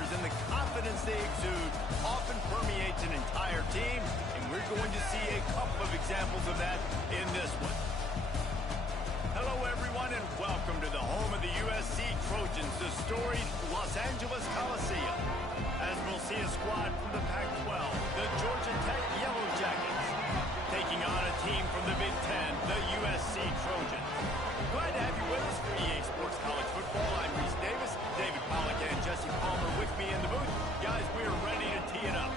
playmakers and the confidence they exude often permeates an entire team, and we're going to see a couple of examples of that in this one. Hello, everyone, and welcome to the home of the USC Trojans, the storied Los Angeles Coliseum. As we'll see a squad from the Pac-12, the Georgia Tech Yellow Jackets, taking on a team from the Big Ten, the USC Trojans. Glad to have you with us for EA Sports College Football. I'm Reese Davis, David Pollack, and Jesse Palmer with me in the booth. Guys, we are ready to tee it up.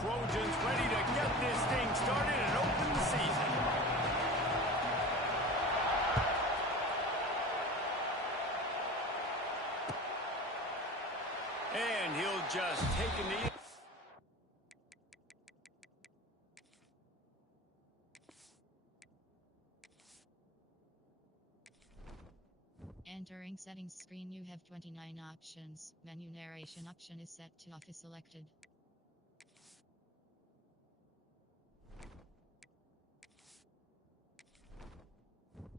Trojans ready to get this thing started and open the season. And he'll just take a knee. Entering settings screen, you have 29 options. Menu narration option is set to off is selected.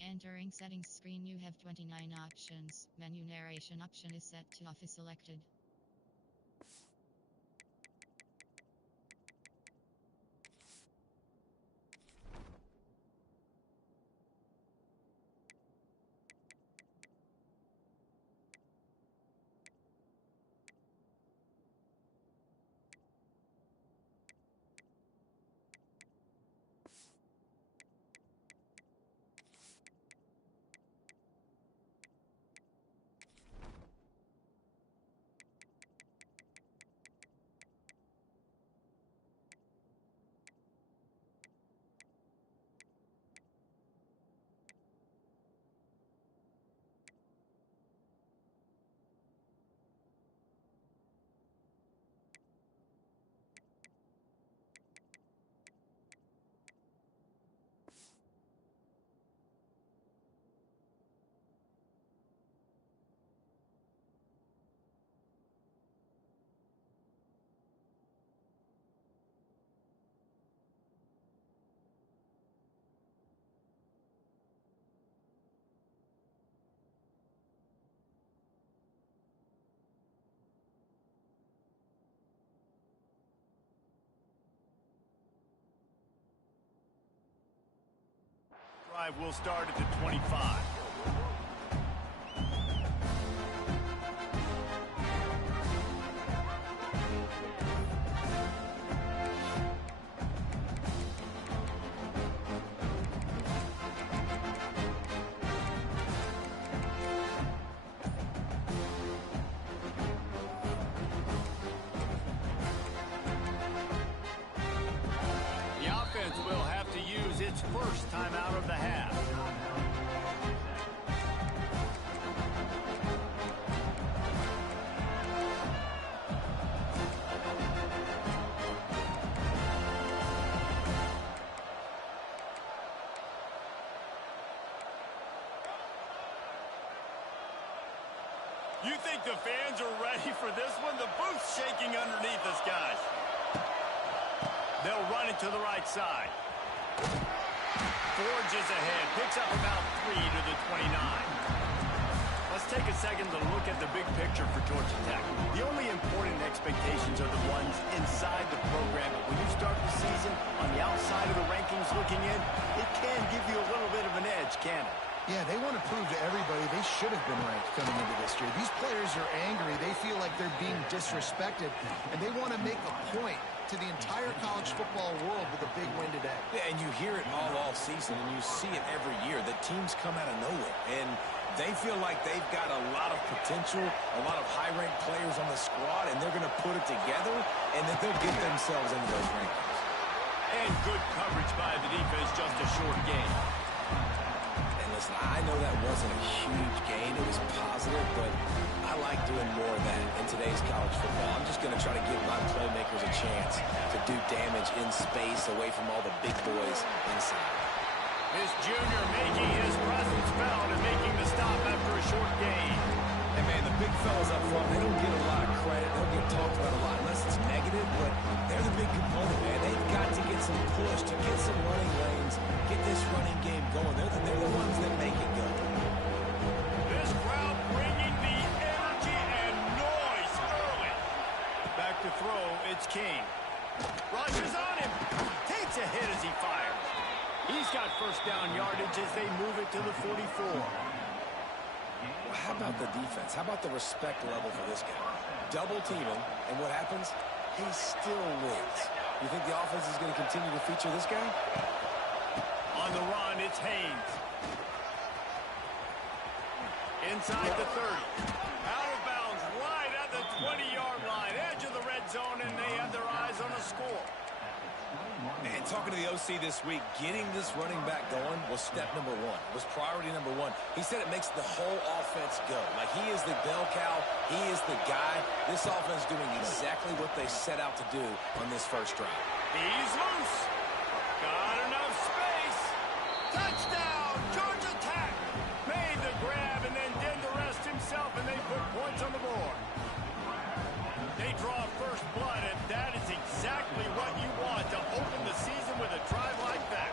Entering settings screen, you have 29 options. Menu narration option is set to off is selected. Drive will start at the 25. Will have to use its first time out of the half. You think the fans are ready for this one? The booth's shaking underneath us, guys. They'll run it to the right side. Forges ahead. Picks up about 3 to the 29. Let's take a second to look at the big picture for Georgia Tech. The only important expectations are the ones inside the program. But when you start the season on the outside of the rankings looking in, it can give you a little bit of an edge, can't it? Yeah, they want to prove to everybody they should have been ranked coming into this year. These players are angry. They feel like they're being disrespected, and they want to make a point to the entire college football world with a big win today. Yeah, and you hear it all season, and you see it every year. The teams come out of nowhere, and they feel like they've got a lot of potential, a lot of high-ranked players on the squad, and they're going to put it together, and then they'll get themselves into those rankings. And good coverage by the defense, just a short gain. And listen, I know that wasn't a huge gain. It was positive, but I like doing more of that in today's college football. I'm just going to try to give my playmakers a chance to do damage in space away from all the big boys inside. This junior making his presence felt and making the stop after a short gain. And, man, the big fellas up front, they don't get a lot of credit. They don't get talked about a lot unless it's negative, but they're the big component, man. They've got to get some push, to get some running lanes, get this running game going. They're the ones that make it go. This crowd bringing the energy and noise early. Back to throw, it's King. Rushes on him. Takes a hit as he fires. He's got first down yardage as they move it to the 44. Well, how about the defense? How about the respect level for this guy? Double team him, and what happens? He still wins. You think the offense is going to continue to feature this guy? On the run, it's Haynes. Inside the 30. Out of bounds, right at the 20-yard line. Edge of the red zone, and they have their eyes on a score. And talking to the OC this week, getting this running back going was step number one, was priority number one. He said it makes the whole offense go. Like, he is the bell cow. He is the guy. This offense doing exactly what they set out to do on this first drive. He's loose. Got enough space. Touchdown, Georgia Tech. Made the grab and then did the rest himself, and they put points on the board. They draw first blood, and that is exactly what you want to open the season with a drive like that.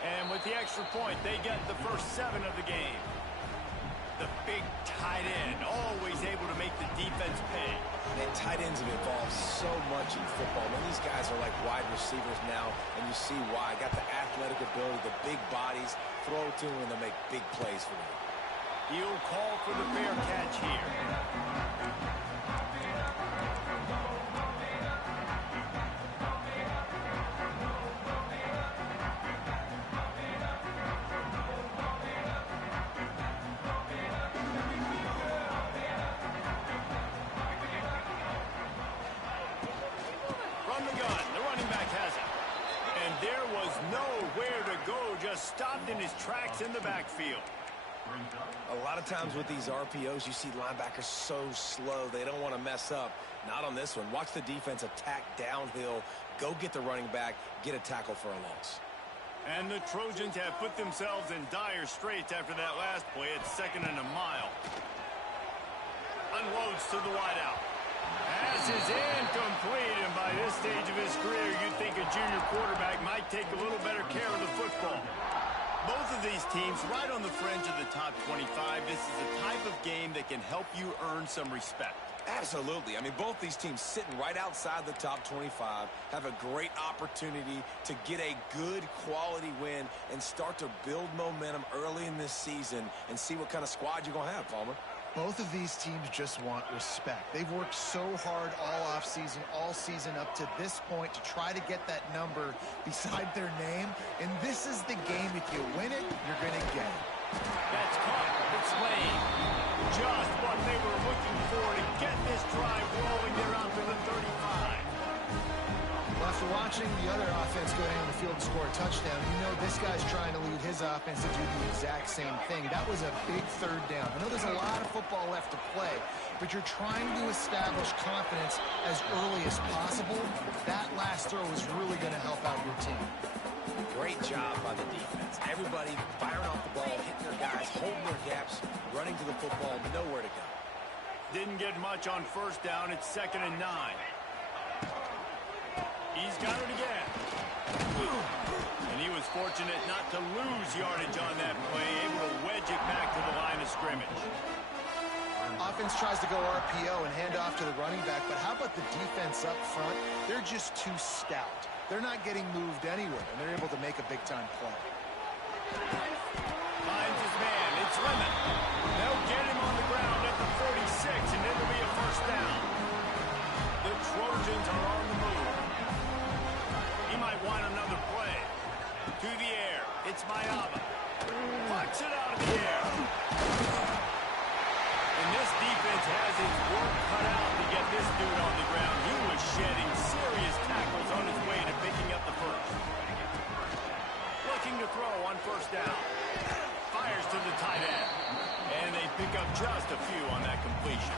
And with the extra point, they get the first 7 of the game. The big tight end, always able to make the defense pay. And tight ends have evolved so much in football. Man, these guys are like wide receivers now, and you see why. Got the athletic ability, the big bodies, throw to them, and they'll make big plays for them. He'll call for the fair catch here. Stopped in his tracks in the backfield. A lot of times with these RPOs, you see linebackers so slow, they don't want to mess up. Not on this one. Watch the defense attack downhill, go get the running back, get a tackle for a loss. And the Trojans have put themselves in dire straits after that last play. It's 2nd and a mile. Unloads to the wideout. Pass is incomplete, and by this stage of his career, you'd think a junior quarterback might take a little better care of the football. Both of these teams right on the fringe of the top 25. This is the type of game that can help you earn some respect. Absolutely. I mean, both these teams sitting right outside the top 25 have a great opportunity to get a good quality win and start to build momentum early in this season and see what kind of squad you're going to have, Palmer. Both of these teams just want respect. They've worked so hard all offseason, all season up to this point to try to get that number beside their name. And this is the game. If you win it, you're going to get it. That's caught. It's Lane. Just what they were looking for to get this drive rolling. They're out to the 35. Well, after watching the other offense go down the field and score a touchdown, you know this guy's trying to lead his offense to do the exact same thing. That was a big 3rd down. I know there's a lot of football left to play, but you're trying to establish confidence as early as possible. That last throw is really going to help out your team. Great job by the defense. Everybody firing off the ball, hitting their guys, holding their gaps, running to the football, nowhere to go. Didn't get much on first down. It's 2nd and 9. He's got it again. And he was fortunate not to lose yardage on that play, able to wedge it back to the line of scrimmage. Offense tries to go RPO and hand off to the running back, but how about the defense up front? They're just too stout. They're not getting moved anywhere, and they're able to make a big-time play. Finds his man. It's Lemon. They'll get him on the ground at the 46, and it'll be a first down. The Trojans are on the move. He might want another play. To the air. It's Mayaba. Pucks it out of the air. And this defense has its work cut out to get this dude on the ground. He was shedding serious tackles on his way to picking up the first. Looking to throw on first down. Fires to the tight end. And they pick up just a few on that completion.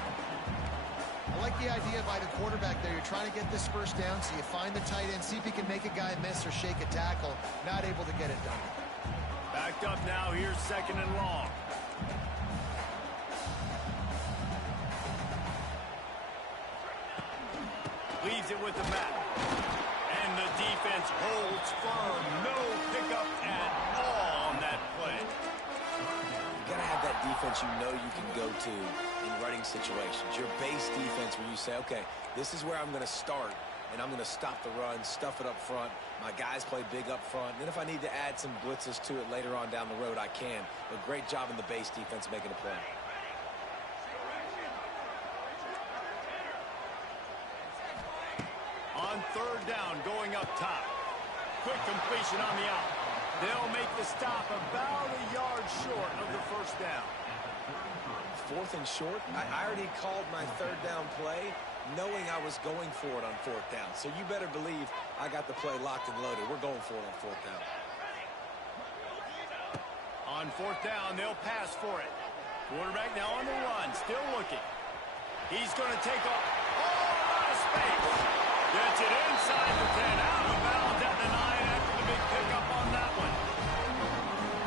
I like the idea idea by the quarterback there. You're trying to get this first down, so you find the tight end, see if you can make a guy miss or shake a tackle. Not able to get it done. Backed up now. Here's 2nd and long. Leaves it with the back. And the defense holds firm. No pickup at all on that play. You got to have that defense you know you can go to in running situations. Your base defense where you say, okay, this is where I'm going to start, and I'm going to stop the run, stuff it up front. My guys play big up front. And then if I need to add some blitzes to it later on down the road, I can. But great job in the base defense making a play. On 3rd down, going up top. Quick completion on the out. They'll make the stop about a yard short of the first down. 4th and short? I already called my 3rd down play knowing I was going for it on 4th down. So you better believe I got the play locked and loaded. We're going for it on 4th down. On 4th down, they'll pass for it. Quarterback now on the run, still looking. He's going to take off. Oh, a lot of space. Gets it inside the 10, out of bounds at the 9 after the big pickup on that one.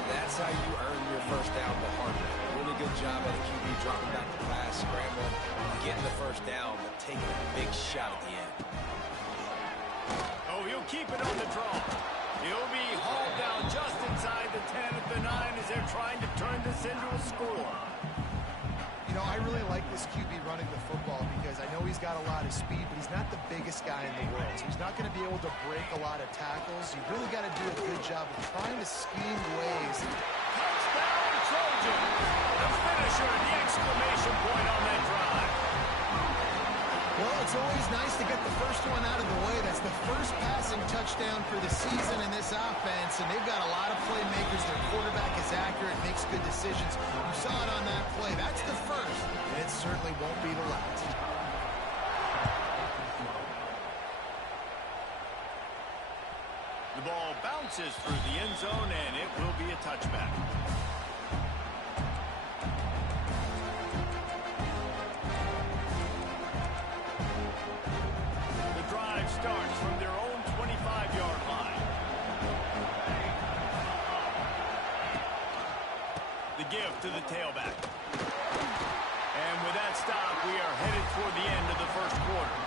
That's how you earn your first down the hard way. Really good job by the QB dropping back the pass, scrambling, getting the first down, but taking a big shot at the end. Oh, he'll keep it on the draw. He'll be hauled down just inside the 10 at the 9 as they're trying to turn this into a score. You know, I really like this QB running the football because I know he's got a lot of speed, but he's not the biggest guy in the world. So he's not going to be able to break a lot of tackles. You really got to do a good job of trying to scheme ways. Touchdown, Trojan! The finisher, the exclamation point on that drive. Well, it's always nice to get the first one out of the way. That's the first passing touchdown for the season in this offense, and they've got a lot of playmakers. Their quarterback is accurate, makes good decisions. You saw it on that play. That's the first, and it certainly won't be the last. The ball bounces through the end zone, and it will be a touchback. Starts from their own 25-yard line. The give to the tailback. And with that stop, we are headed toward the end of the first quarter.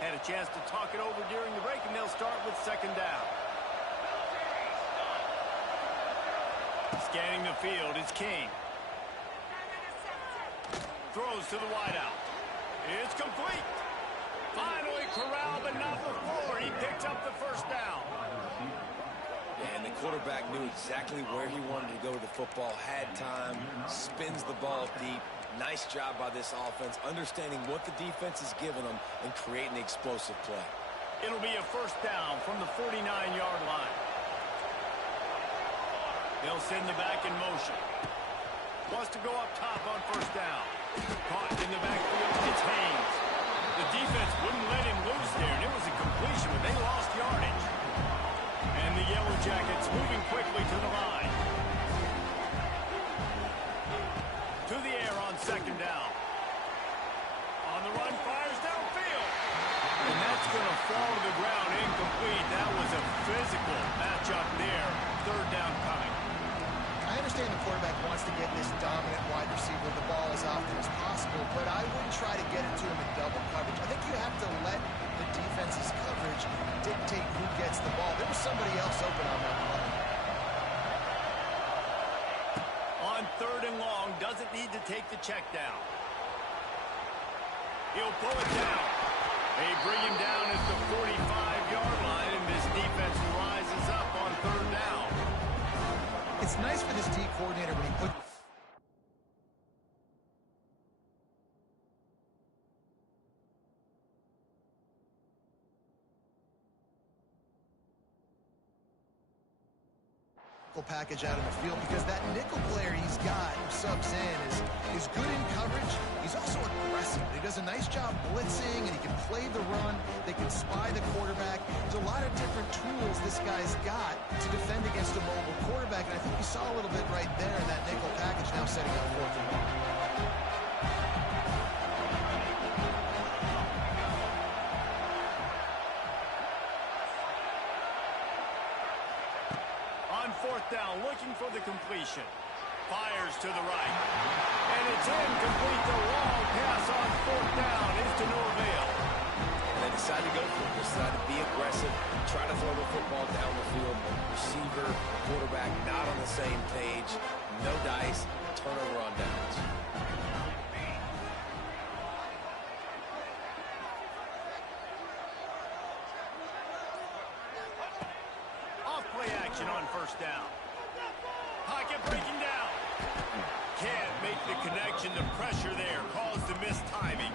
Had a chance to talk it over during the break, and they'll start with 2nd down. Scanning the field is King. Throws to the wideout. It's complete. Finally corralled, but not before. He picks up the first down. And the quarterback knew exactly where he wanted to go with the football, had time, spins the ball deep. Nice job by this offense, understanding what the defense is giving them and creating the explosive play. It'll be a first down from the 49-yard line. They'll send the back in motion. Wants to go up top on first down. Caught in the backfield, it's Haynes. The defense wouldn't let him loose there, and it was a completion, but they lost yardage. And the Yellow Jackets moving quickly to the line. To the air on 2nd down. On the run, fires downfield. And that's going to fall to the ground incomplete. That was a physical matchup there. 3rd down coming. I understand the quarterback wants to get this dominant wide receiver the ball as often as possible, but I wouldn't try to get it to him in double coverage. I think you have to let the defense's coverage dictate who gets the ball. There was somebody else open on that play. On 3rd and long, doesn't need to take the check down. He'll pull it down. They bring him down at the 45-yard line, and this defense rises up on 3rd down. It's nice for this D coordinator when he puts nickel package out in the field because that nickel player he's got, who subs in, is good in coverage. He's also aggressive. He does a nice job blitzing, and he can play the run. They can spy the quarterback. There's a lot of different tools this guy's got to defend against a mobile quarterback, and I think we saw a little bit right there in that nickel package, now setting up 4th and 1. Fourth down, looking for the completion. Fires to the right. And it's incomplete. The long pass on 4th down is to no avail. And they decide to go for it. They decide to be aggressive, try to throw the football down the field. Receiver, quarterback not on the same page. No dice. Turnover on downs. Action on 1st down. Pocket breaking down. Can't make the connection. The pressure there caused the missed timing.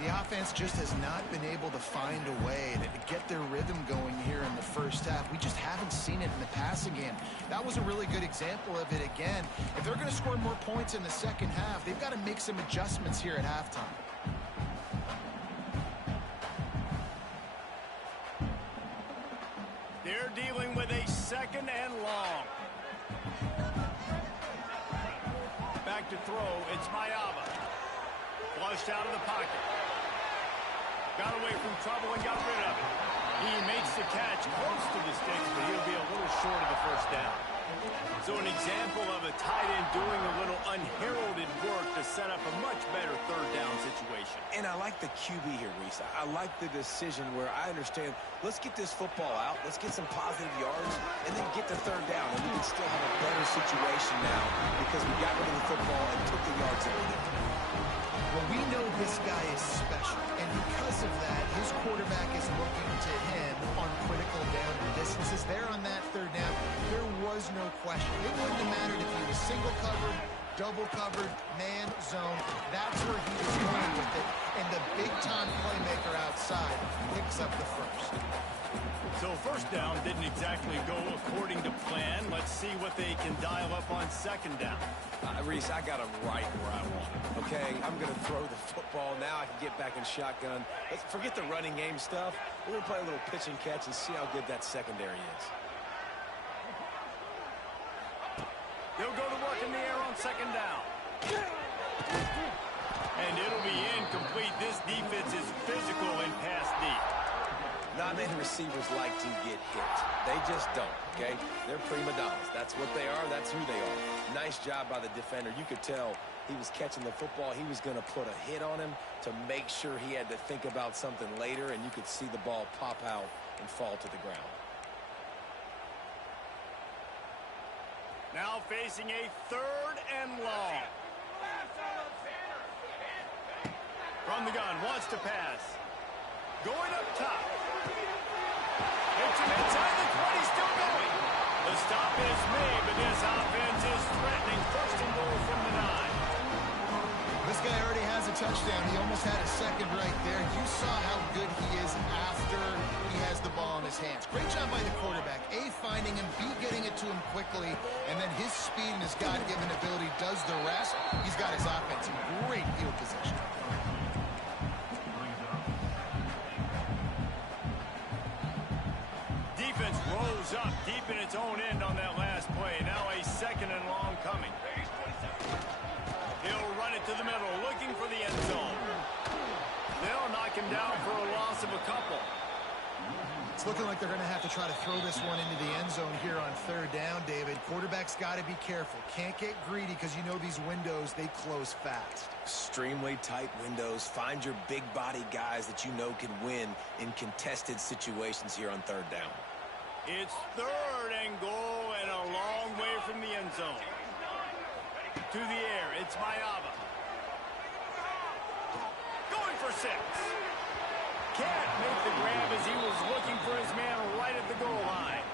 The offense just has not been able to find a way to get their rhythm going here in the first half. We just haven't seen it in the passing game. That was a really good example of it again. If they're going to score more points in the second half, they've got to make some adjustments here at halftime. They're dealing with a 2nd and long. Back to throw. It's Mayava. Flushed out of the pocket. Got away from trouble and got rid of it. He makes the catch close to the sticks, but he'll be a little short of the 1st down. So an example of a tight end doing a little unheralded work to set up a much better 3rd down situation. And I like the QB here, Reese. I like the decision where I understand, let's get this football out, let's get some positive yards, and then get to 3rd down. And we can still have a better situation now because we got rid of the football and took the yards that we needed. Well, we know this guy is special, and because of that, his quarterback is looking to him on critical down distances. There on that 3rd down, there was no question. It wouldn't have mattered if he was single covered, double covered, man, zone. That's where he was going with it, and the big-time playmaker outside picks up the 1st. So 1st down didn't exactly go according to plan. Let's see what they can dial up on 2nd down. Reese, I got him right where I want him, okay? I'm going to throw the football. Now I can get back in shotgun. Let's forget the running game stuff. We're going to play a little pitch and catch and see how good that secondary is. They'll go to work in the air on 2nd down. And it'll be incomplete. This defense is physical and pass deep. Not many receivers like to get hit. They just don't, okay? They're prima donnas. That's what they are. That's who they are. Nice job by the defender. You could tell he was catching the football. He was going to put a hit on him to make sure he had to think about something later, and you could see the ball pop out and fall to the ground. Now facing a 3rd and long. From the gun, wants to pass. Going up top. It's him inside the 20, still going. The stop is made, but this offense is threatening. 1st and goal from the 9. This guy already has a touchdown. He almost had a 2nd right there. You saw how good he is after he has the ball in his hands. Great job by the quarterback. A, finding him, B, getting it to him quickly, and then his speed and his God-given ability does the rest. He's got his offense in great field position. Defense rose up deep in its own end on that last play. Now a 2nd and long coming. He'll run it to the middle, looking for the end zone. They'll knock him down for a loss of a couple. It's looking like they're going to have to try to throw this one into the end zone here on 3rd down, David. Quarterback's got to be careful. Can't get greedy because you know these windows, they close fast. Extremely tight windows. Find your big body guys that you know can win in contested situations here on 3rd down. It's 3rd and goal and a long way from the end zone. To the air, it's Mayava. Going for 6. Can't make the grab as he was looking for his man right at the goal line.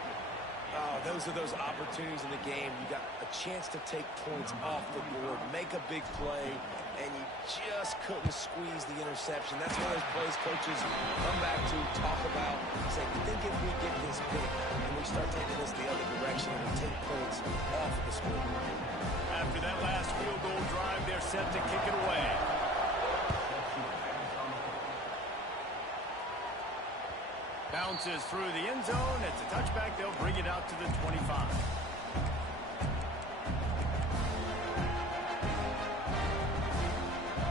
Oh, those are those opportunities in the game. You got a chance to take points off the board, make a big play, and you just couldn't squeeze the interception. That's one of those plays coaches come back to talk about, say, think if we get this pick and we start taking this the other direction and we take points off of the scoreboard. After that last field goal drive, they're set to kick it away. Bounces through the end zone. It's a touchback. They'll bring it out to the 25.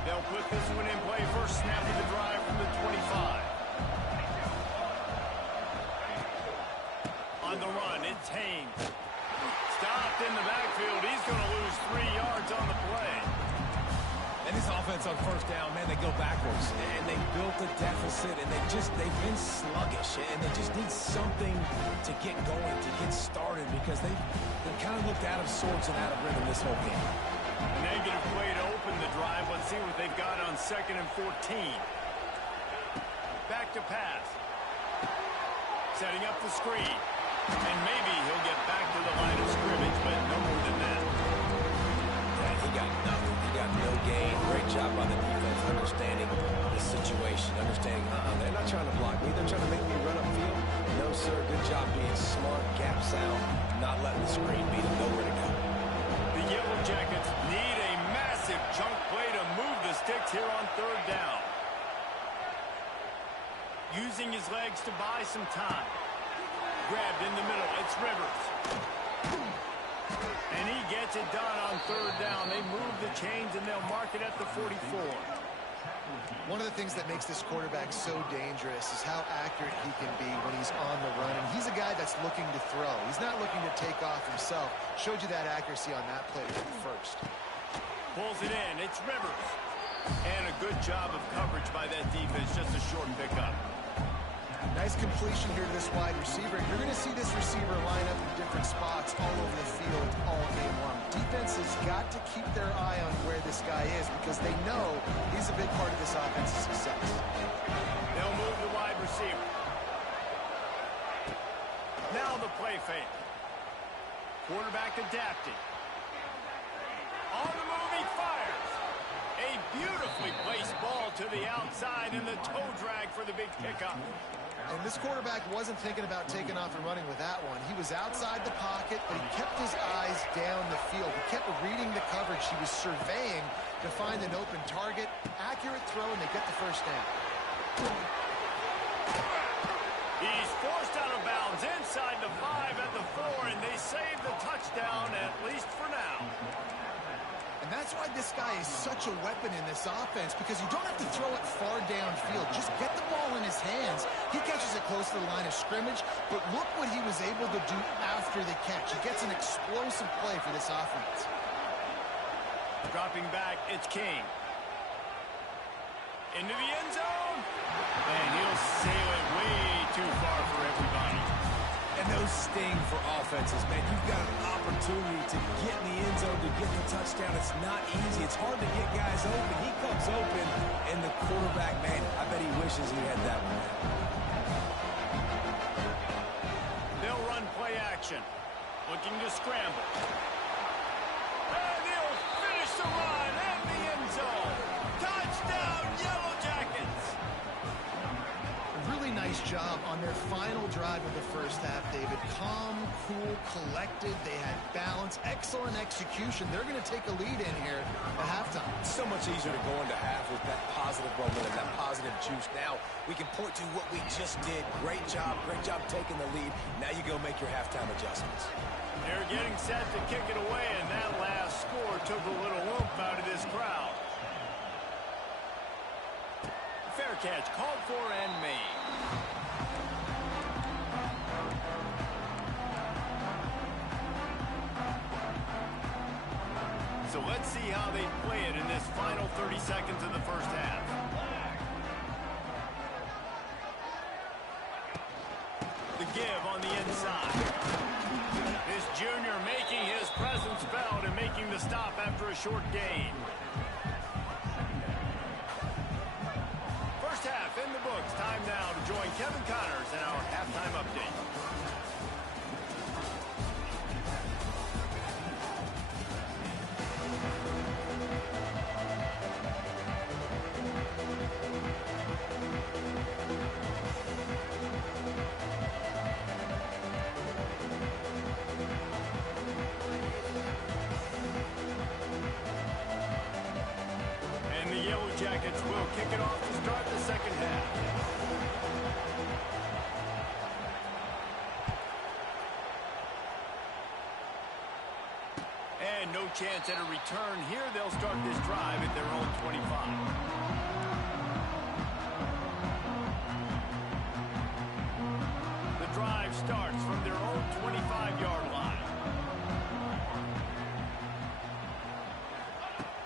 They'll put this one in play. First snap of the drive from the 25. On the run, it's Haynes. Stopped in the backfield. He's going to lose 3 yards on the play. And this offense on first down, man, they go backwards. And they built a deficit, and they've been sluggish. And they just need something to get going, to get started, because they kind of looked out of sorts and out of rhythm this whole game. A negative play to open the drive. Let's see what they've got on 2nd and 14. Back to pass. Setting up the screen. And maybe he'll get back to the line of scrimmage, but no more than that. Yeah, he got nothing. He got no gain. Great job by the defense understanding the situation, understanding, they're not trying to block me. They're trying to make me run upfield. No, sir. Good job being smart, gaps out, not letting the screen beat him. Nowhere to go. The Yellow Jackets need a massive chunk play to move the sticks here on 3rd down. Using his legs to buy some time. Grabbed in the middle. It's Rivers. And he gets it done on 3rd down. They move the chains, and they'll mark it at the 44. One of the things that makes this quarterback so dangerous is how accurate he can be when he's on the run. And he's a guy that's looking to throw. He's not looking to take off himself. Showed you that accuracy on that play first. Pulls it in. It's Rivers. And a good job of coverage by that defense. Just a short pickup. Nice completion here to this wide receiver. You're going to see this receiver line up in different spots all over the field all game long. Defense has got to keep their eye on where this guy is because they know he's a big part of this offense's success. They'll move the wide receiver. Now the play fake. Quarterback adapting. On the move, he fires. A beautifully placed ball to the outside and the toe drag for the big pickup. And this quarterback wasn't thinking about taking off and running with that one. He was outside the pocket, but he kept his eyes down the field. He kept reading the coverage. He was surveying to find an open target. Accurate throw, and they get the first down. He's forced out of bounds inside the 5 at the 4, and they save the touchdown, at least for now. And that's why this guy is such a weapon in this offense, because you don't have to throw it far downfield. Just get the ball in his hands. He catches it close to the line of scrimmage, but look what he was able to do after the catch. He gets an explosive play for this offense. Dropping back, it's King. Into the end zone. And he'll sail it way too far for everybody. And those sting for offenses, man. You've got an opportunity to get in the end zone, to get the touchdown. It's not easy. It's hard to get guys open. He comes open, and the quarterback, man, I bet he wishes he had that one. They'll run play action. Looking to scramble. And he'll finish the run in the end zone. Touchdown, Yellow Jackets! Really nice job on their final drive of the first half, David. Calm, cool, collected. They had balance. Excellent execution. They're going to take a lead in here at halftime. It's so much easier to go into half with that positive momentum, that positive juice. Now we can point to what we just did. Great job taking the lead. Now you go make your halftime adjustments. They're getting set to kick it away, and that last score took a little oomph out of this crowd. Fair catch, called for and made. So let's see how they play it in this final 30 seconds of the first half. The give on the inside. This junior making his presence felt and making the stop after a short gain. First half in the books. Time now to join Kevin Connors in our halftime update. they'll kick it off to start the second half. And no chance at a return here. They'll start this drive at their own 25. The drive starts from their own 25-yard line.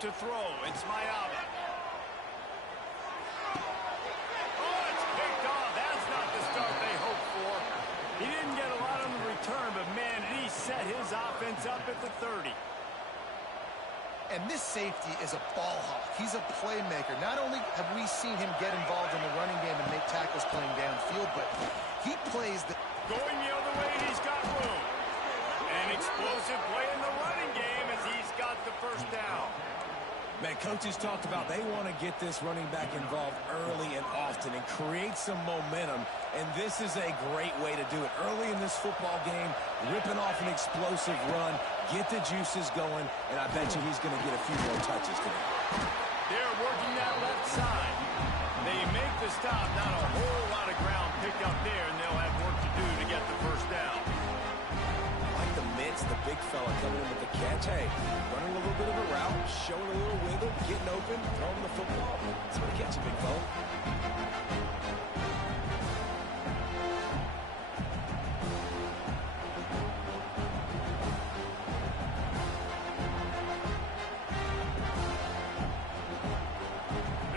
To throw, it's Mayaba. Oh, it's picked off. That's not the start they hoped for. He didn't get a lot on the return, but man, he set his offense up at the 30. And this safety is a ball hawk. He's a playmaker. Not only have we seen him get involved in the running game and make tackles playing downfield, but he plays the... Going the other way, he's got room. An explosive play in the running game as he's got the first down. Man, coaches talked about they want to get this running back involved early and often and create some momentum, and this is a great way to do it. Early in this football game, ripping off an explosive run, get the juices going, and I bet you he's going to get a few more touches today. They're working that left side. They make the stop, not a whole lot of ground picked up there, and they'll have work to do to get the first down. Like the mitts, the big fella coming in with the catch. Hey, running a little bit of a route, showing a little wiggle, getting open, throwing the football. That's what he catch a big fella.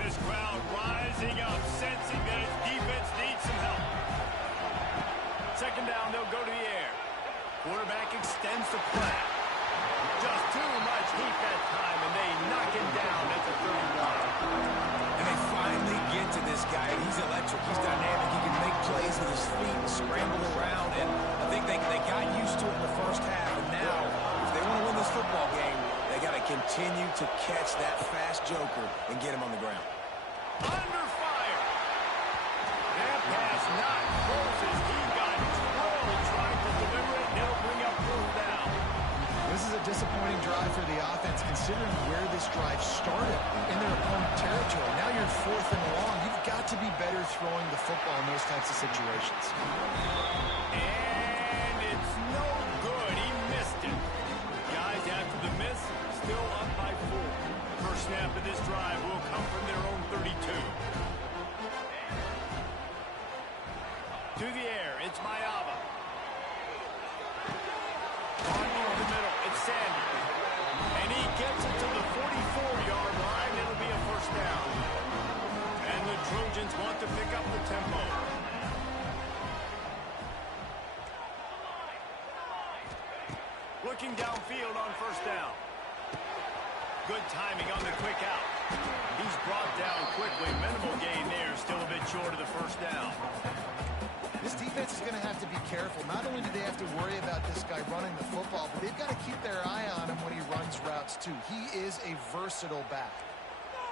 This crowd rising up, sensing that its defense needs some help. Second down, they'll go to the air. Quarterback extends the play. Just too much heat that time, and they knock him down at the 31. And they finally get to this guy, and he's electric. He's dynamic. He can make plays with his feet and scramble around, and I think they got used to it in the first half, and now, if they want to win this football game, they got to continue to catch that fast joker and get him on the ground. Under fire. That pass not close as he got drilled trying to deliver it, and it'll bring up fourth down. This is a disappointing drive for the offense, considering where this drive started in their opponent territory. Now you're fourth and long. You've got to be better throwing the football in those types of situations. And it's no good. He missed it. Guys, after the miss, still up by 4. First snap of this drive will come from their own 32. To the air, it's Mayaba. On over the middle, it's Sandy. And he gets it to the 44-yard line. It'll be a first down. And the Trojans want to pick up the tempo. Looking downfield on first down. Good timing on the quick out. He's brought down quickly. Minimal gain there. Still a bit short of the first down. This defense is going to have to be careful. Not only do they have to worry about this guy running the football, but they've got to keep their eye on him when he runs routes, too. He is a versatile back.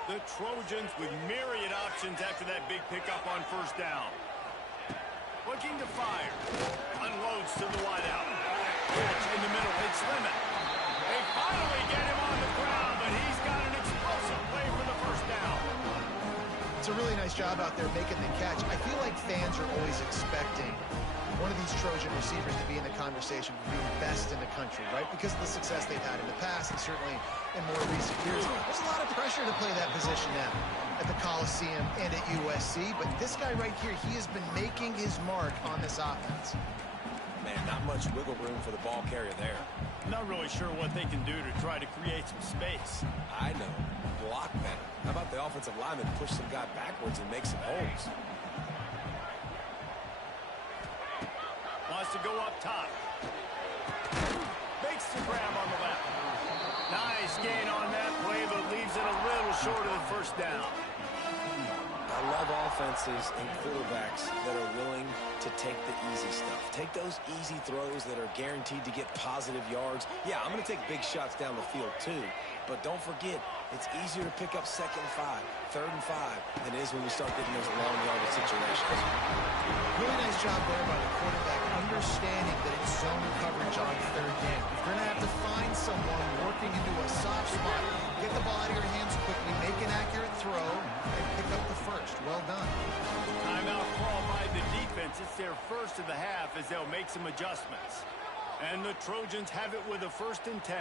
The Trojans with myriad options after that big pickup on first down. Looking to fire. Unloads to the wideout. Catch in the middle. It's Lemon. They finally get him on the ground, but he's got an explosive play for the first down. It's a really nice job out there making the catch. I feel like fans are always expecting one of these Trojan receivers to be in the conversation for being best in the country, right? Because of the success they've had in the past and certainly in more recent years. There's a lot of pressure to play that position now at the Coliseum and at USC, but this guy right here, he has been making his mark on this offense. Man, not much wiggle room for the ball carrier there. Not really sure what they can do to try to create some space. I know. Block that. How about the offensive lineman push some guy backwards and make some holes? Wants to go up top. Makes the grab on the left. Nice gain on that play, but leaves it a little short of the first down. I love offenses and quarterbacks that are willing to take the easy stuff. Take those easy throws that are guaranteed to get positive yards. Yeah, I'm going to take big shots down the field too, but don't forget, it's easier to pick up 2nd and 5, 3rd and 5 than it is when we start getting those long yardage situations. Really nice Nice job there by the quarterback, understanding that it's zone coverage on third down. You're going to have to find someone working into a soft spot, get the ball out of your hands quickly, make an accurate throw, and pick up the first. Well done. Timeout call by the defense. It's their first of the half as they'll make some adjustments. And the Trojans have it with a 1st and 10.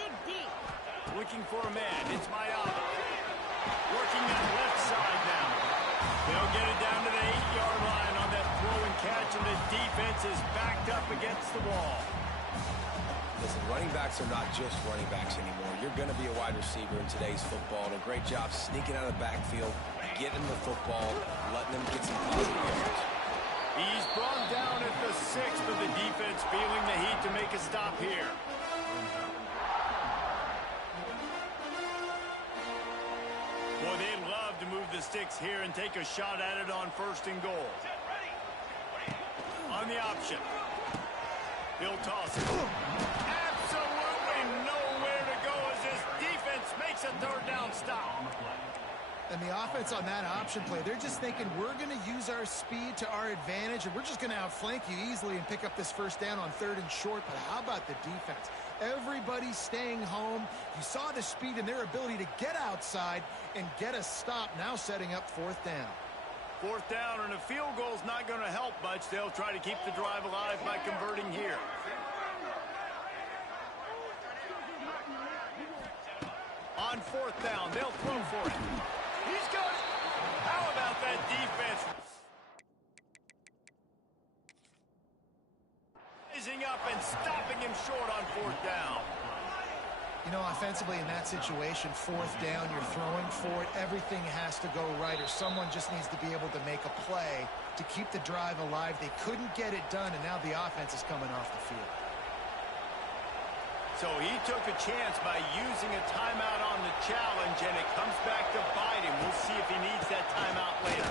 Dig deep. Looking for a man. It's Mayala. Working that left side now. They'll get it down to the 8-yard line on that throw and catch, and the defense is backed up against the wall. Listen, running backs are not just running backs anymore. You're going to be a wide receiver in today's football, and a great job sneaking out of the backfield, getting the football, letting them get some positive yards. He's brought down at the 6, but the defense feeling the heat to make a stop here. Boy, they'd love to move the sticks here and take a shot at it on 1st and goal. On the option. He'll toss it. Absolutely nowhere to go as this defense makes a 3rd down stop. And the offense on that option play, they're just thinking we're going to use our speed to our advantage, and we're just going to outflank you easily and pick up this 1st down on 3rd and short. But how about the defense? Everybody staying home. You saw the speed and their ability to get outside and get a stop, now setting up 4th down. 4th down, and a field goal's not going to help much. They'll try to keep the drive alive by converting here. On 4th down, they'll throw for it. He's got it. How about that defense? Rising up and stopping him short on 4th down. You know, offensively in that situation, 4th down, you're throwing for it. Everything has to go right, or someone just needs to be able to make a play to keep the drive alive. They couldn't get it done, and now the offense is coming off the field. So he took a chance by using a timeout on the challenge, and it comes back to bite him. We'll see if he needs that timeout later.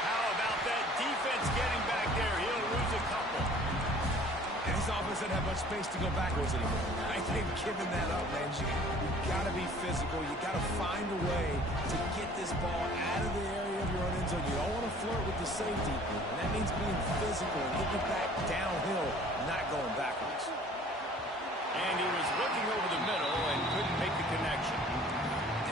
How about that defense getting back there? He'll lose a couple. And his offense doesn't have much space to go backwards anymore. They've given that up, man. You got to be physical. You got to find a way to get this ball out of the area of your own end zone. You don't want to flirt with the safety, and that means being physical and getting it back downhill, not going backwards. And he was looking over the middle and couldn't make the connection.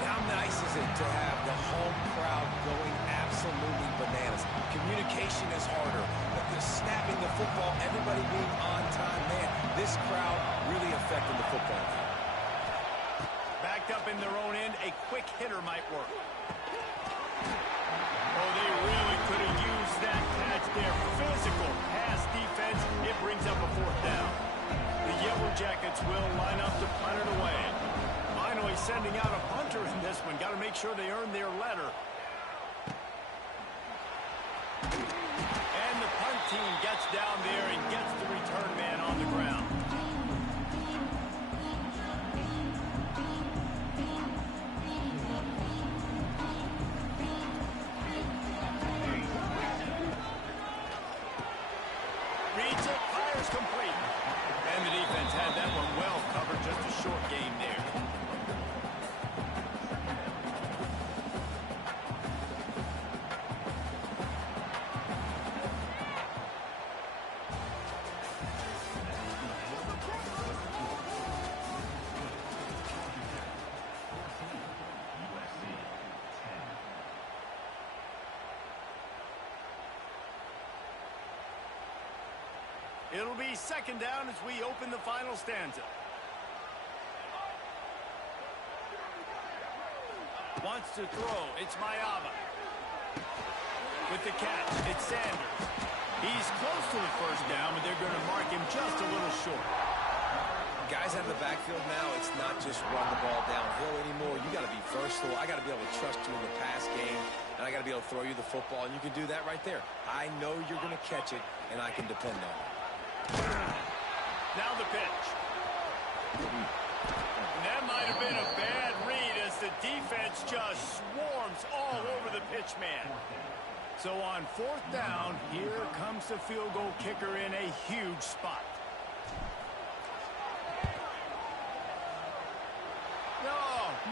And how nice is it to have the home crowd going absolutely bananas? Communication is harder. But the snapping the football, everybody being on time, man, this crowd really affecting the football. Backed up in their own end, a quick hitter might work. Oh, they really could have used that catch there. Physical pass defense. It brings up a 4th down. The Yellow Jackets will line up to punt it away. Finally sending out a punter in this one. Got to make sure they earn their letter. And the punt team gets down there and gets the return man on the ground. Reads it, fires complete. And the defense had that one well covered, just a short game there. It'll be 2nd down as we open the final stanza. Wants to throw. It's Mayava. With the catch, it's Sanders. He's close to the 1st down, but they're going to mark him just a little short. Guys out of the backfield now, it's not just run the ball downhill anymore. You got to be versatile. I got to be able to trust you in the pass game, and I got to be able to throw you the football, and you can do that right there. I know you're going to catch it, and I can depend on it. Now the pitch. And that might have been a bad read as the defense just swarms all over the pitch man. So on 4th down, here comes the field goal kicker in a huge spot.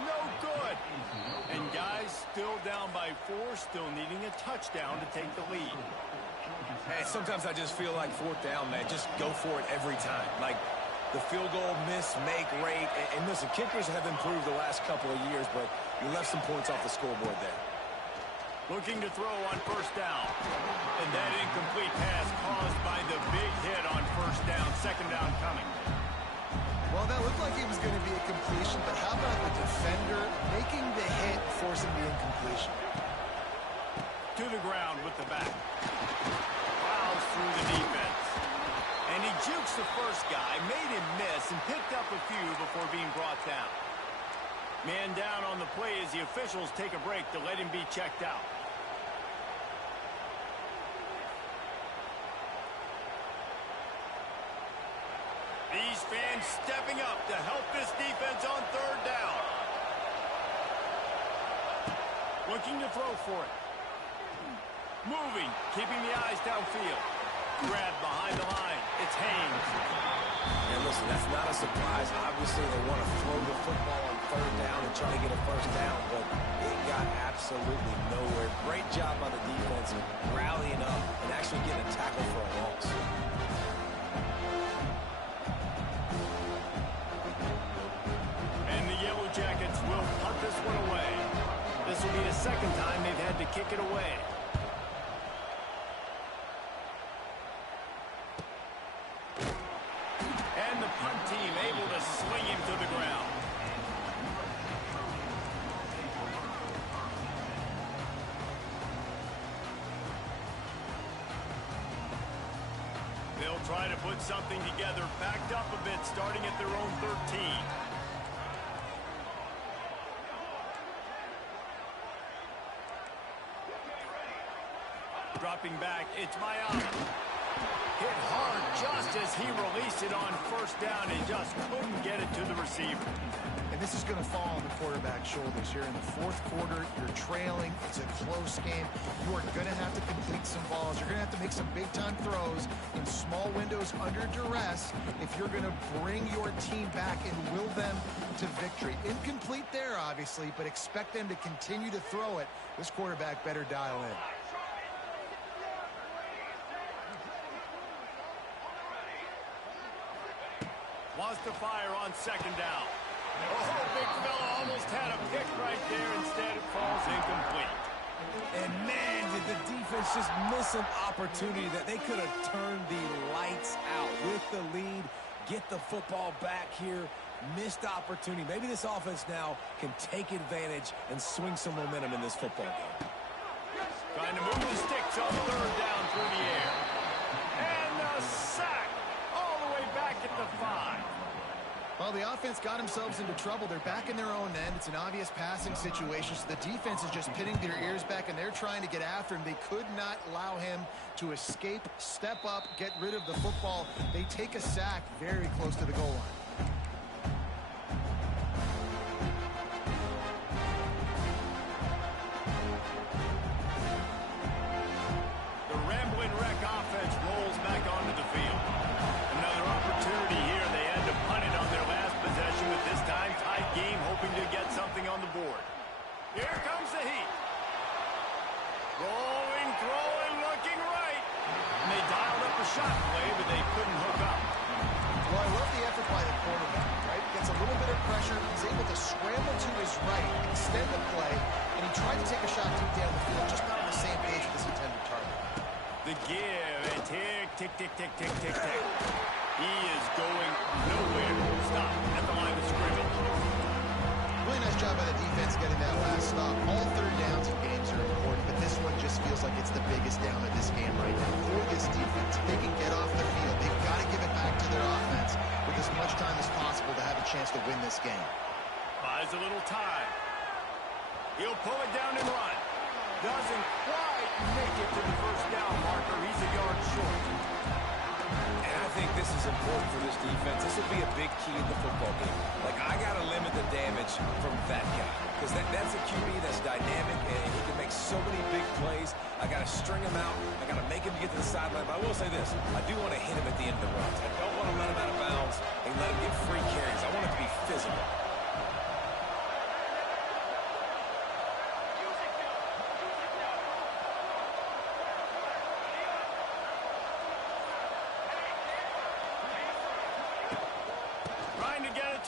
No good. And guys, still down by by 4, still needing a touchdown to take the lead. Hey, sometimes I just feel like fourth down, man. Just go for it every time. Like the field goal miss-make rate. And listen, kickers have improved the last couple of years, but you left some points off the scoreboard there. Looking to throw on first down. And that incomplete pass caused by the big hit on first down. Second down coming. Well, that looked like it was going to be a completion, but how about the defender making the hit, forcing the incompletion? To the ground with the back. Plows through the defense. And he jukes the first guy, made him miss, and picked up a few before being brought down. Man down on the play as the officials take a break to let him be checked out. These fans stepping up to help this defense on third down. Looking to throw for it. Moving, keeping the eyes downfield. Grab behind the line. It's Haynes. And listen, that's not a surprise. Obviously, they want to throw the football on third down and try to get a first down, but it got absolutely nowhere. Great job by the defense rallying up and actually getting a tackle for a loss. Jackets will punt this one away. This will be the second time they've had to kick it away. And the punt team able to swing him to the ground. They'll try to put something together, backed up a bit, starting at their own 13. Dropping back, it's Miami. Hit hard just as he released it on first down and just couldn't get it to the receiver. And this is going to fall on the quarterback's shoulders here in the fourth quarter. You're trailing. It's a close game. You are going to have to complete some balls. You're going to have to make some big-time throws in small windows under duress if you're going to bring your team back and will them to victory. Incomplete there, obviously, but expect them to continue to throw it. This quarterback better dial in. Wants to fire on second down. Oh, big fella almost had a pick right there. Instead, it falls incomplete. And, man, did the defense just miss an opportunity that they could have turned the lights out with the lead, get the football back here. Missed opportunity. Maybe this offense now can take advantage and swing some momentum in this football game. Trying to move the sticks on third down through the air. And a sack all the way back at the 5. Well, the offense got themselves into trouble. They're back in their own end. It's an obvious passing situation, so the defense is just pinning their ears back, and they're trying to get after him. They could not allow him to escape, step up, get rid of the football. They take a sack very close to the goal line. The rambling wreck offense rolls back onto the field. Another opportunity here. They had to punt it on their last possession, but this time tied game, hoping to get something on the board. Here comes the heat. Rolling, throwing, looking right. And they dialed up a shot play, but they couldn't hook up. Well, I love the effort by the quarterback, right? Gets a little bit of pressure. He's able to scramble to his right, extend the play, and he tried to take a shot deep down the field, just not on the same page with his intended target. The give, and tick, tick, tick, tick, tick, tick, tick. He is going nowhere. Stop at the line of scrimmage. Really nice job by the defense getting that last stop. All third downs in games are important, but this one just feels like it's the biggest down of this game right now. For this defense, if they can get off the field, they've got to give it back to their offense with as much time as possible to have a chance to win this game. Buys a little time. He'll pull it down and run. Doesn't quite make it to the first down marker. He's a yard short. And I think this is important for this defense. This will be a big key in the football game. Like, I got to limit the damage from that guy. Because that's a QB that's dynamic, and he can make so many big plays. I got to string him out. I got to make him get to the sideline. But I will say this. I do want to hit him at the end of the runs. I don't want to let him out of bounds and let him get free carries. I want it to be physical.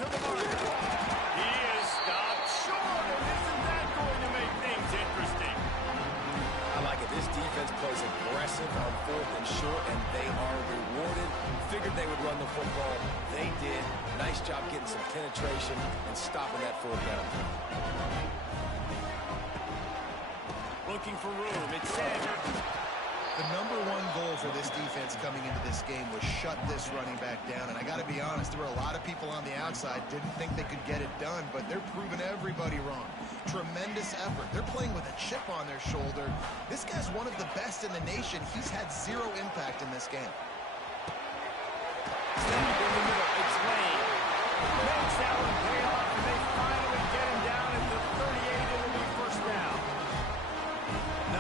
to the mark. He is stopped short, and isn't that going to make things interesting? I like it. This defense plays aggressive on 4th and short, and they are rewarded. Figured they would run the football. They did. Nice job getting some penetration and stopping that 4th down. Looking for room. It's Sanders. The #1 goal for this defense coming into this game was shut this running back down. And I got to be honest, there were a lot of people on the outside didn't think they could get it done, but they're proving everybody wrong. Tremendous effort. They're playing with a chip on their shoulder. This guy's one of the best in the nation. He's had 0 impact in this game. In the middle, it's Lane. Makes that one pay off, and they finally get him down at the 38. It'll be first down.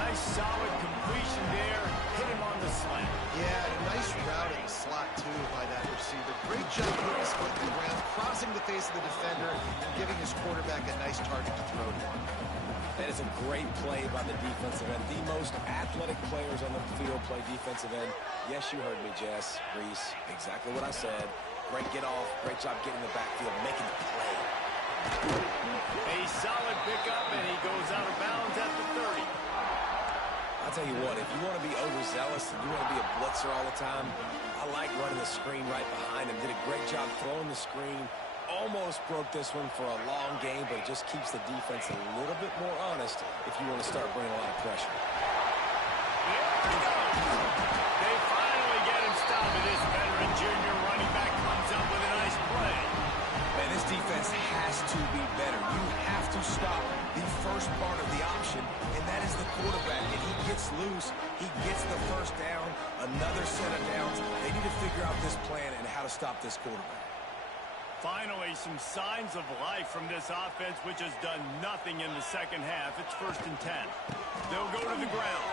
Nice, solid completion there. Hit him on the slant. Yeah, and a nice route in the slot, too, by that receiver. Great job putting his foot in the ground, crossing the face of the defender, and giving his quarterback a nice target to throw to. That is a great play by the defensive end. The most athletic players on the field play defensive end. Yes, you heard me, Jess, Reese. Exactly what I said. Great get off. Great job getting in the backfield, making the play. A solid pickup, and he goes out of bounds at the 30. I'll tell you what, if you want to be overzealous and you want to be a blitzer all the time, I like running the screen right behind him. Did a great job throwing the screen. Almost broke this one for a long game, but it just keeps the defense a little bit more honest if you want to start bringing a lot of pressure. There he goes. They finally get him stopped, and this veteran junior running back comes up with a nice play. Man, this defense has to be better. You have to stop the first part of the option, and that is the quarterback. And he gets loose. He gets the first down, another set of downs. They need to figure out this plan and how to stop this quarterback. Finally, some signs of life from this offense, which has done nothing in the second half. It's 1st and 10. They'll go to the ground.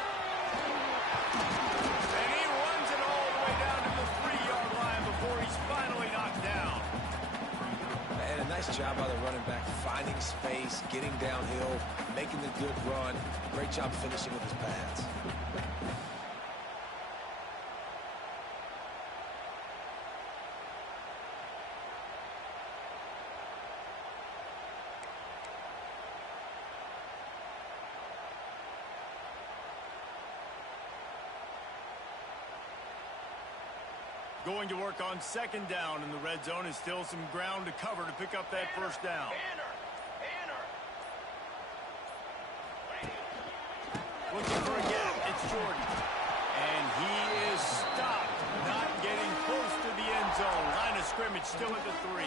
And he runs it all the way down to the 3-yard line before he's finally knocked down. And a nice job by the running back, finding space, getting downhill, making the good run. Great job finishing with his pads. Going to work on 2nd down in the red zone, and still some ground to cover to pick up that first down. Looking for a gap. It's Jordan. And he is stopped, not getting close to the end zone. Line of scrimmage still at the 3.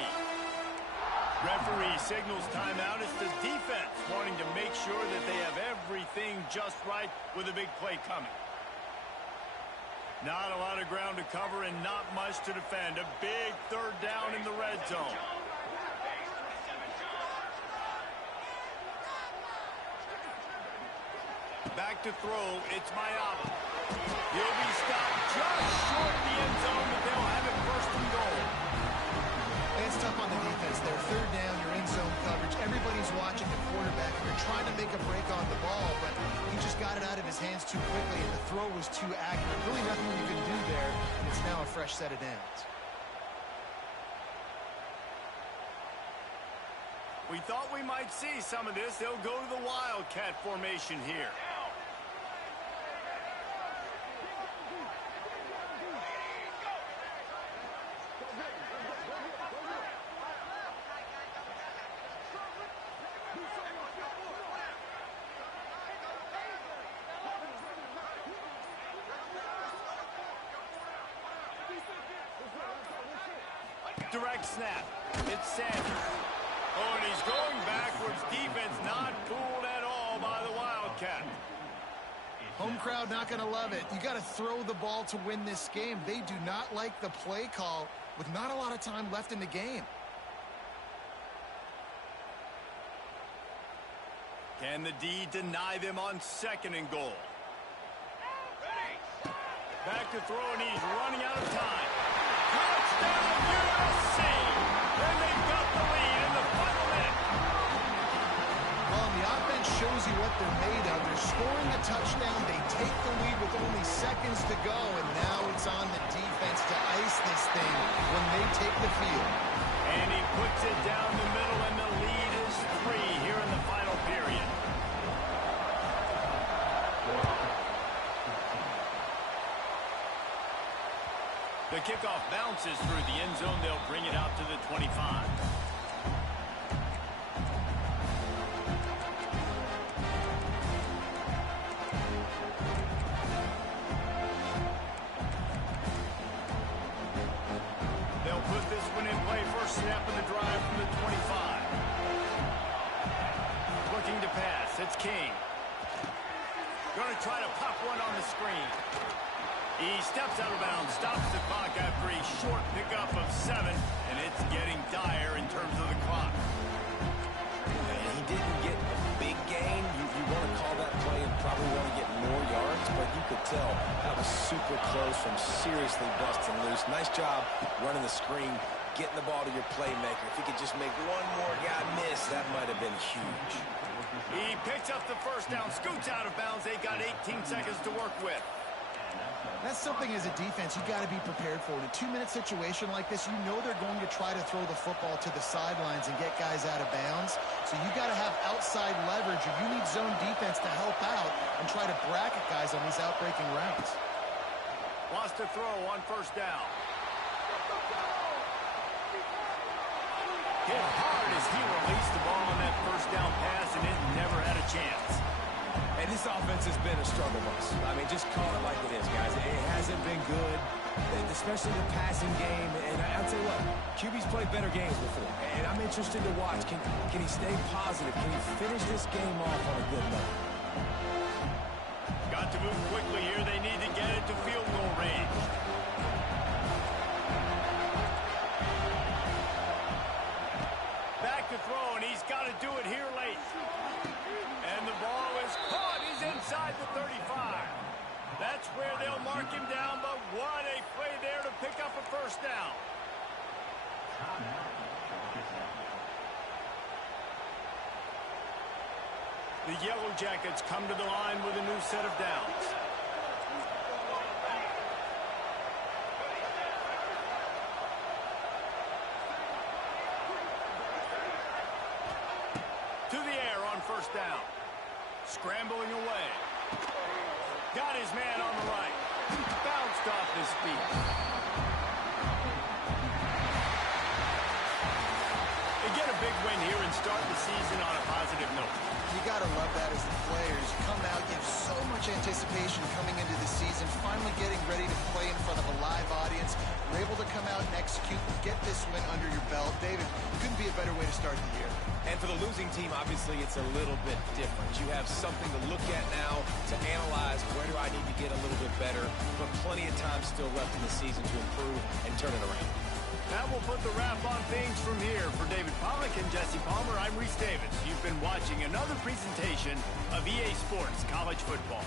Referee signals timeout. It's the defense wanting to make sure that they have everything just right with a big play coming. Not a lot of ground to cover and not much to defend. A big 3rd down in the red zone. Back to throw. It's Mayaba. He'll be stopped just short of the end zone, but they'll have it 1st and goal. It's tough on the defense there. 3rd down, you're in zone coverage. Everybody's watching the quarterback. You're trying to make a break on the ball, but he just got it out of his hands too quickly, and the throw was too accurate. Really nothing you can do there, and it's now a fresh set of downs. We thought we might see some of this. They'll go to the Wildcat formation here. Direct snap. It's Sanders. Oh, and he's going backwards. Defense not fooled at all by the Wildcat. Home crowd not going to love it. You got to throw the ball to win this game. They do not like the play call with not a lot of time left in the game. Can the D deny them on 2nd and goal? Back to throw, and he's running out of time. Touchdown USC! And they've got the lead in the final minute. Well, the offense shows you what they're made of. They're scoring a touchdown. They take the lead with only seconds to go, and now it's on the defense to ice this thing when they take the field. And he puts it down the middle, and the lead is 3 here in the final period. The kickoff bounces through the end zone. They'll bring it out to the 25. They'll put this one in play. First snap of the drive from the 25. Looking to pass. It's King. Going to try to pop one on the screen. He steps out of bounds, stops the clock after a short pickup of 7, and it's getting dire in terms of the clock. And he didn't get a big gain. You want to call that play and probably want to get more yards, but you could tell that was super close from seriously busting loose. Nice job running the screen, getting the ball to your playmaker. If he could just make one more guy miss, that might have been huge. He picks up the first down, scoots out of bounds. They got 18 seconds to work with. That's something as a defense you got to be prepared for. In a 2-minute situation like this, you know they're going to try to throw the football to the sidelines and get guys out of bounds. So you got to have outside leverage, or you need zone defense to help out and try to bracket guys on these outbreaking routes. Wants to throw on first down. Hit hard as he released the ball on that first down pass, and it never had a chance. And this offense has been a struggle bus. I mean, just call it like it is, guys. It hasn't been good, especially the passing game. And I'll tell you what, QB's played better games before. And I'm interested to watch. Can he stay positive? Can he finish this game off on a good note? Got to move quickly here. They need to get it to field goal range. Back to throw, and he's got to do it here late. And the ball is caught. He's inside the 35. That's where they'll mark him down, but what a play there to pick up a first down. The Yellow Jackets come to the line with a new set of downs. To the air on first down. Scrambling away. Got his man on the right. Bounced off his feet. They get a big win here and start the season on a positive note. You got to love that as the players. You come out, you have so much anticipation coming into the season, finally getting ready to play in front of a live audience. You're able to come out and execute and get this win under your belt. David, couldn't be a better way to start the year. And for the losing team, obviously, it's a little bit different. You have something to look at now to analyze where do I need to get a little bit better, but plenty of time still left in the season to improve and turn it around. That will put the wrap on things from here. For David Pollack and Jesse Palmer, I'm Reese Davis. You've been watching another presentation of EA Sports College Football.